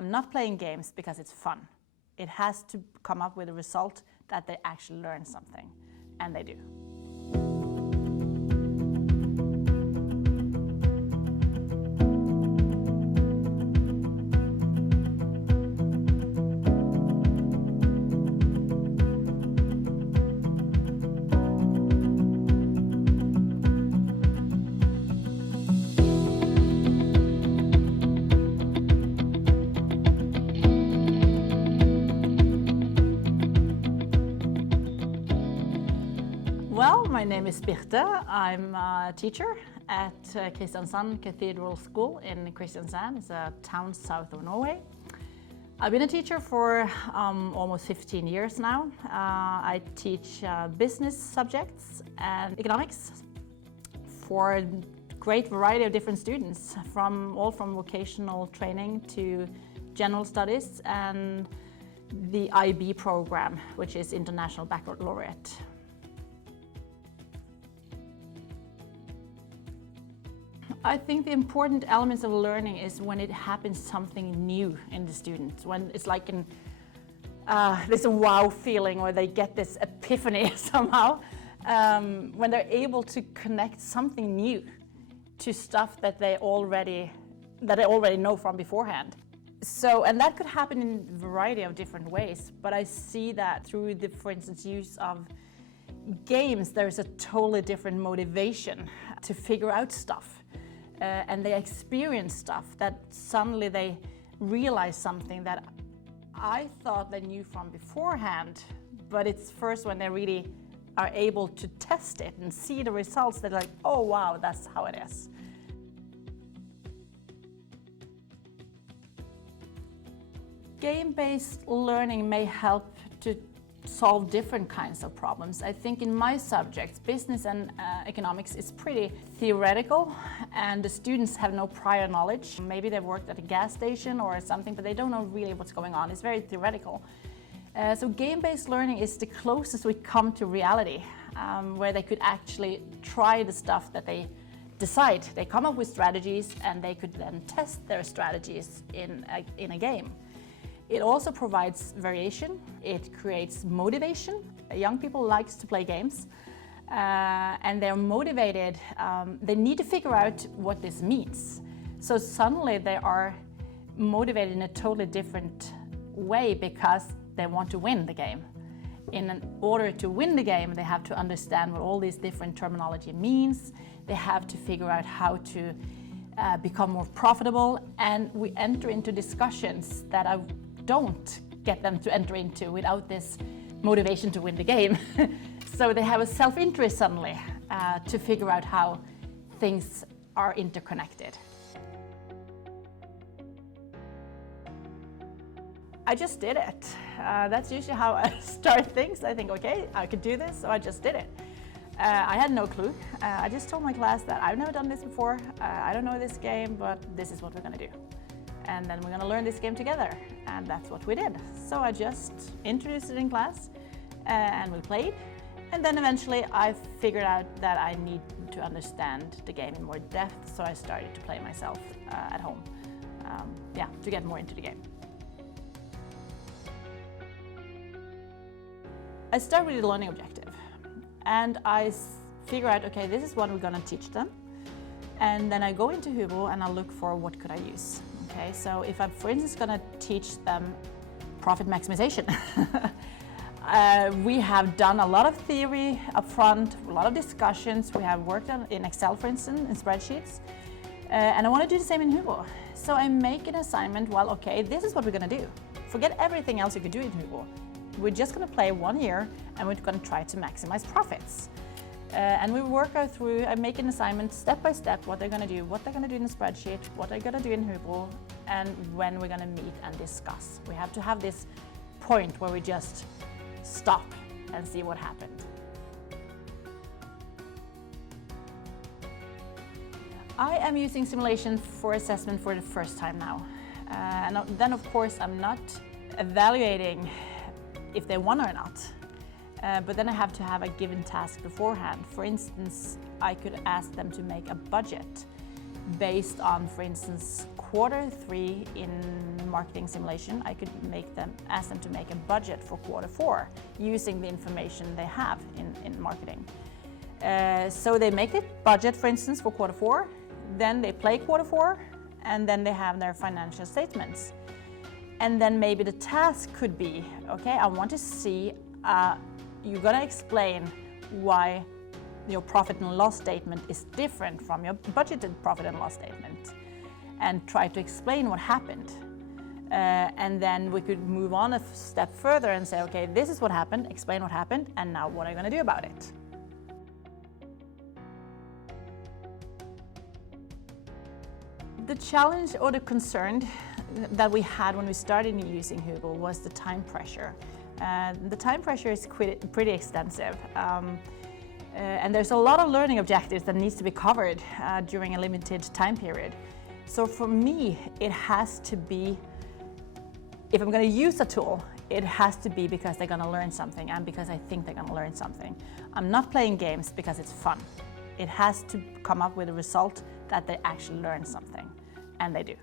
I'm not playing games because it's fun. It has to come up with a result that they actually learn something, and they do. Well, my name is Birthe. I'm a teacher at Kristiansand Cathedral School in Kristiansand. It's a town south of Norway. I've been a teacher for almost 15 years now. I teach business subjects and economics for a great variety of different students, all from vocational training to general studies and the IB program, which is International Baccalaureate. I think the important elements of learning is when it happens something new in the students, when it's like this wow feeling where they get this epiphany somehow, when they're able to connect something new to stuff that they already know from beforehand. So, and that could happen in a variety of different ways, but I see that through the, for instance, use of games, there's a totally different motivation to figure out stuff. And they experience stuff that suddenly they realize something that I thought they knew from beforehand, but it's first when they really are able to test it and see the results, they're like, oh wow, that's how it is. Game-based learning may help to solve different kinds of problems. I think in my subjects, business and economics is pretty theoretical, and the students have no prior knowledge. Maybe they've worked at a gas station or something, but they don't know really what's going on. It's very theoretical. So game-based learning is the closest we come to reality, where they could actually try the stuff that they decide. They come up with strategies and they could then test their strategies in a game. It also provides variation, it creates motivation. Young people like to play games and they're motivated. They need to figure out what this means. So suddenly they are motivated in a totally different way because they want to win the game. In order to win the game, they have to understand what all these different terminology means. They have to figure out how to become more profitable, and we enter into discussions that I don't get them to enter into without this motivation to win the game. So they have a self-interest suddenly to figure out how things are interconnected. I just did it. That's usually how I start things. I think, okay, I could do this, so I just did it. I had no clue. I just told my class that I've never done this before. I don't know this game, but this is what we're going to do. And then we're going to learn this game together. And that's what we did. So I just introduced it in class and we played. And then eventually I figured out that I need to understand the game in more depth. So I started to play myself at home, to get more into the game. I start with the learning objective. And I figure out, okay, this is what we're going to teach them. And then I go into Hubro and I look for what could I use. Okay, so if I'm, for instance, going to teach them profit maximization, we have done a lot of theory up front, a lot of discussions. We have worked in Excel, for instance, in spreadsheets. And I want to do the same in Hubro. So I make an assignment, well, okay, this is what we're going to do. Forget everything else you could do in Hubro. We're just going to play 1 year and we're going to try to maximize profits. And we work out through, I make an assignment step by step, what they're going to do in the spreadsheet, what they're going to do in Hubro, and when we're going to meet and discuss. We have to have this point where we just stop and see what happened. I am using simulation for assessment for the first time now. And then of course I'm not evaluating if they won or not. But then I have to have a given task beforehand. For instance, I could ask them to make a budget based on, for instance, Q3 in marketing simulation. I could ask them to make a budget for Q4 using the information they have in marketing. So they make a budget, for instance, for Q4, then they play Q4, and then they have their financial statements. And then maybe the task could be, okay, I want to see, you're gonna explain why your profit and loss statement is different from your budgeted profit and loss statement, and try to explain what happened. And then we could move on a step further and say, okay, this is what happened, explain what happened, and now what are you gonna do about it? The challenge or the concern that we had when we started using Hubro was the time pressure. The time pressure is pretty extensive. And there's a lot of learning objectives that needs to be covered during a limited time period. So for me, it has to be, if I'm going to use a tool, it has to be because they're going to learn something and because I think they're going to learn something. I'm not playing games because it's fun. It has to come up with a result that they actually learn something, and they do.